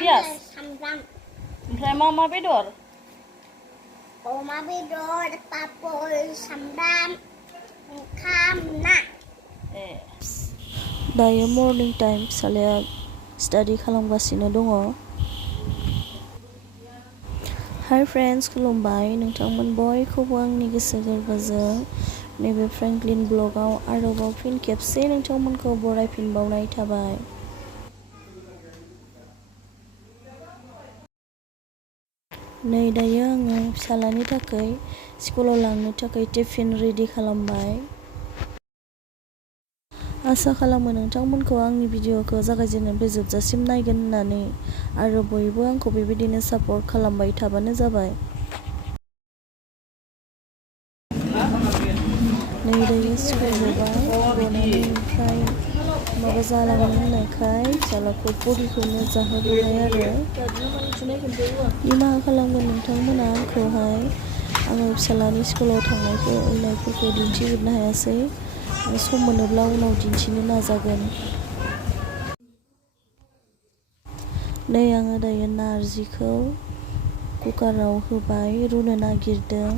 पियास ओमफ्राय मा बेदर अमा बेदर पापर सामब्राम ओंखाम ना दायो मर्निं टाइम फिसालाया स्टाडि खालामगासिनो दङ। हाय फ्रेन्ड्स, खुलुमबाय। नोंथांमोन बयखौबो आंनि गोसो गोरबोजों नैबे फ्रेंकलिन ब्लगाव आरोबाव फिन खेबसे नोंथांमोनखौ बरायफिनबावनाय थाबाय। नै दायो आङो फिसालानि थाखाय स्कुलाव लांनो थाखाय टिफिन रेडि खालामबाय। आसा खालामो नोंथांमोनखौ आंनि भिडिअखौ जागायजेननायनिफ्राय जोबजासिम नायगोन होननानै आरो बयबो आंखौ बेबायदिनो सापर्ट खालामबाय थाबानो जाबाय। नै दायो स्कुल गबाय, गनानै ओमफ्राय माबा जालांगोन होननायखाय फिसालाखौ परिखौनो जाहोबोबाय आरो। निमाहा खालामगोन नोंथांमोना आंखौहाय, आङो फिसालानि स्कुलाव थांनायफोरखौ दिन्थिजोबनो हायासै। सम मोनोब्ला उनाव दिन्थिनो नाजागोन। नै आङो दायो नारजिखौ कुकाराव होबाय, रुनो नागिरदों।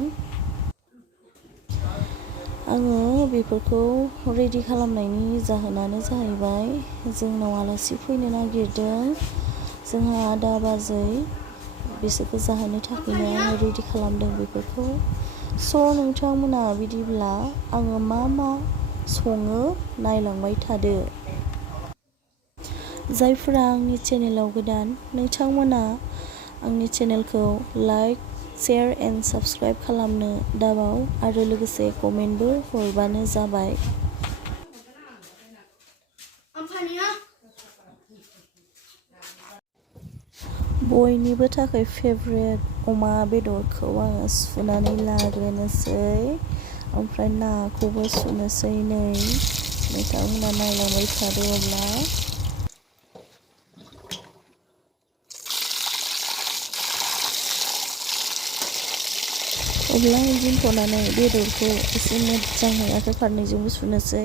आङो बेफोरखौ रेडि खालामनायनि जाहोनानो जाहैबाय जोंनाव आलासि फैनो नागिरदों। जोंहा आदा बाजै, बिसोरखौ जाहोनो थाखायनो आङो रेडि खालामदों बेफोरखौ। स' नोंथांमोना बिदिब्ला आङो मा सङो नायलांबाय थादो। जायफोरा आंनि चेनेलाव गोदान, नोंथांमोना आंनि चेनेलखौ लाइक, शेयार एन्ड साबस्क्राइब खालामनो दाबाव आरो लोगोसे कमेन्टबो हरबानो जाबाय। बयनिबो थाखाय फेभरेट अमा बेदरखौ आङो सुनानै लाग्रोनोसै, ओमफ्राय नाखौबो सुनोसै। नै नोंथांमोना नायलांबाय थादो अब्ला। अब्ला आं दोनथ'नानै बेदरखौ एसे मोजाङै आखाइ फारनैजोंबो सुनोसै।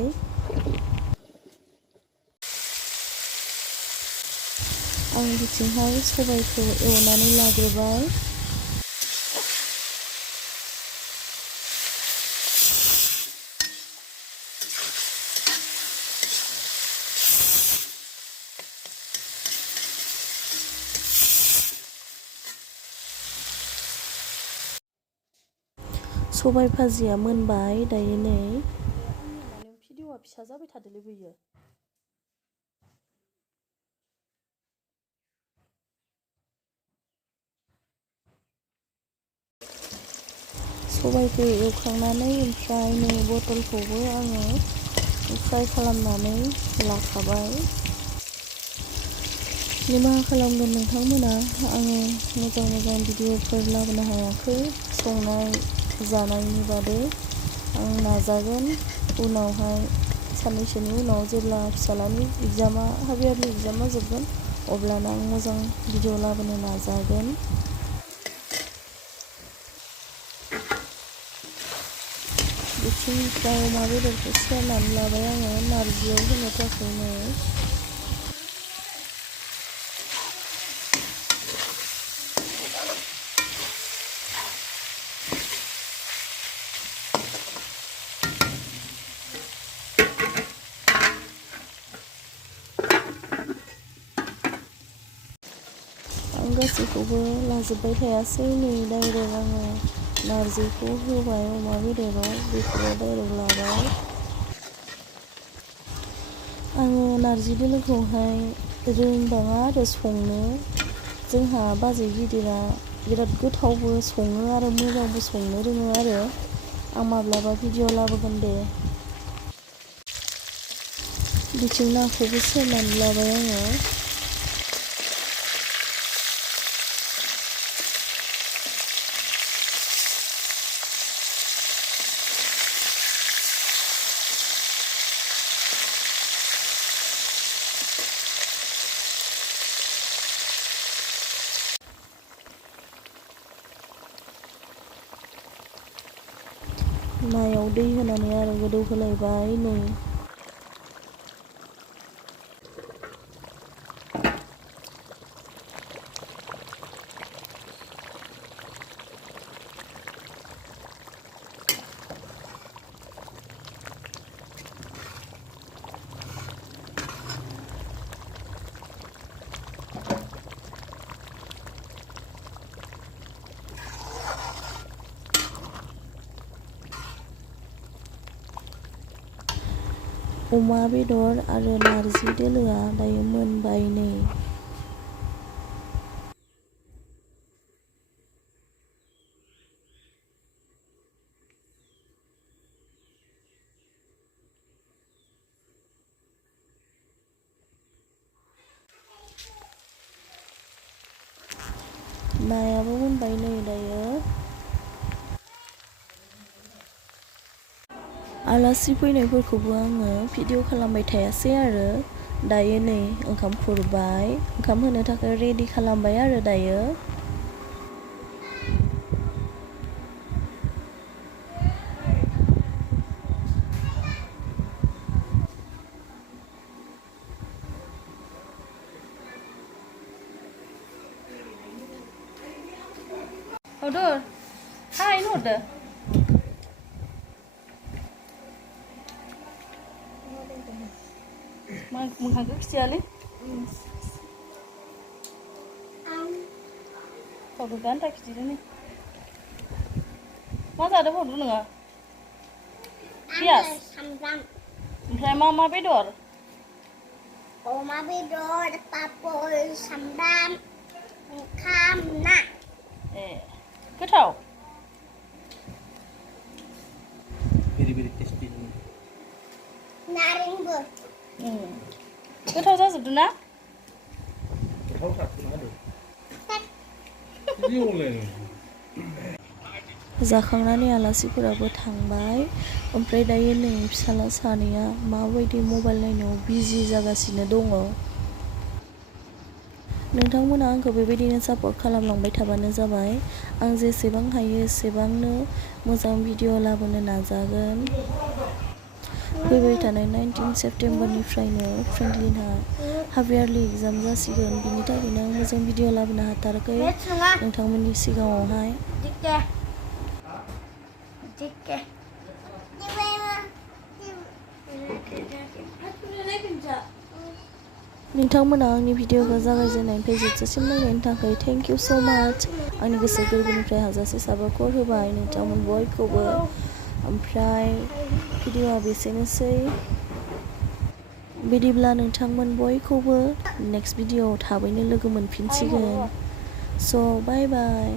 आं बिथिंहाय सबायखौ एवनानै लाग्रोबाय। सबाय भाजिया मोनबाय दायो। नै भिडिअआ फिसा जाबाय थादोलै बेयो। सबायखौ एवखांनानै ओमफ्राय नै बथलखौबो आङो फ्राय खालामनानै लाखाबाय। निमाहा खालामगोन नोंथांमोना, आङो मोजां भिडिअफोर लाबोनो हायाखै संनाय जानायनि बादै। आं नाजागोन उनावहाय साननैसोनि उनाव जेब्ला फिसालानि एग्जामा, हाबियारनि एग्जामा जोबगोन, अब्लाना आं मोजां भिडिअ लाबोनो नाजागोन। बिथिंनिफ्राय अमा बेदरखौ सेरनानै लाबाय आङो नारजियाव होनो थाखायनो। आं गासैखौबो लाजोबबाय थायासै। नै डाइरेक्ट आङो नारजिखौ होबाय अमा बेदराव, बेखौबो डाइरेक्ट लाबाय। आङो नारजि दोलोखौहाय रोंबाङा आरो संनो। जोंहा बाजै गिदिरा बिराद गोथावबो सङो आरो मोजांबो संनो रोङो आरो। आं माब्लाबा भिडिअ लाबोगोन दे। बिथिं नाखौबो सेरनानै लाबाय आङो। नायाव दै होनानै आरो गोदौ होलायबाय। नै अमा बेदर आरो नारजि दोलोआ दायो मोनबाय नै। नायाबो मोनबाय नै दायो। आलासि फैनायफोरखौबो आङो भिडिअ खालामबाय थायासै आरो दायो नै ओंखाम खुरबाय, ओंखाम होनो थाखाय रेडि खालामबाय आरो दायो। Bedor. Hai, ini udah. Menghangga kecil Kau bukan tak kecil ni. Masa ada bodoh nggak? Pias. Oke, mama bedor. Oma bedor, papor, sambal, kam, nak. Gwthaokha. Very tasty. Naringgo. Gwthaokha जाजोबदों ना? जाखांनानै आलासिफोराबो थांबाय। ओमफ्राय दायो नै फिसाला सानैया माबायदि मबाइल नायनायाव बिजि जागासिनो दङ। नोंथांमोना आंखौ बेबायदिनो सापर्ट खालामलांबाय थाबानो जाबाय। आं जेसेबां हायो एसेबांनो मोजां भिडिअ लाबोनो नाजागोन। फैबाय थानाय 19 सेप्तेम्बरनिफ्रायनो फ्रेंकलिनहा हाफ यारलि एग्जाम जासिगोन। बिनि थाखायनो आं मोजां भिडिअ लाबोनो हाथाराखै नोंथांमोननि सिगाङावहाय। नोंथांमोना आंनि भिडिअखौ जागायजेननायनिफ्राय जोबजासिम नायनायनि थाखाय थेंक इउ स' माच। आंनि गोसो गोरबोनिफ्राय हाजासे साबायखर होबाय नोंथांमोन बयखौबो। ओमफ्राय भिडिअआ बेसेनोसै। बिदिब्ला नोंथांमोन बयखौबो नेक्स्ट भिडिअआव थाबैनो लोगो मोनफिनसिगोन। स' बाय बाय।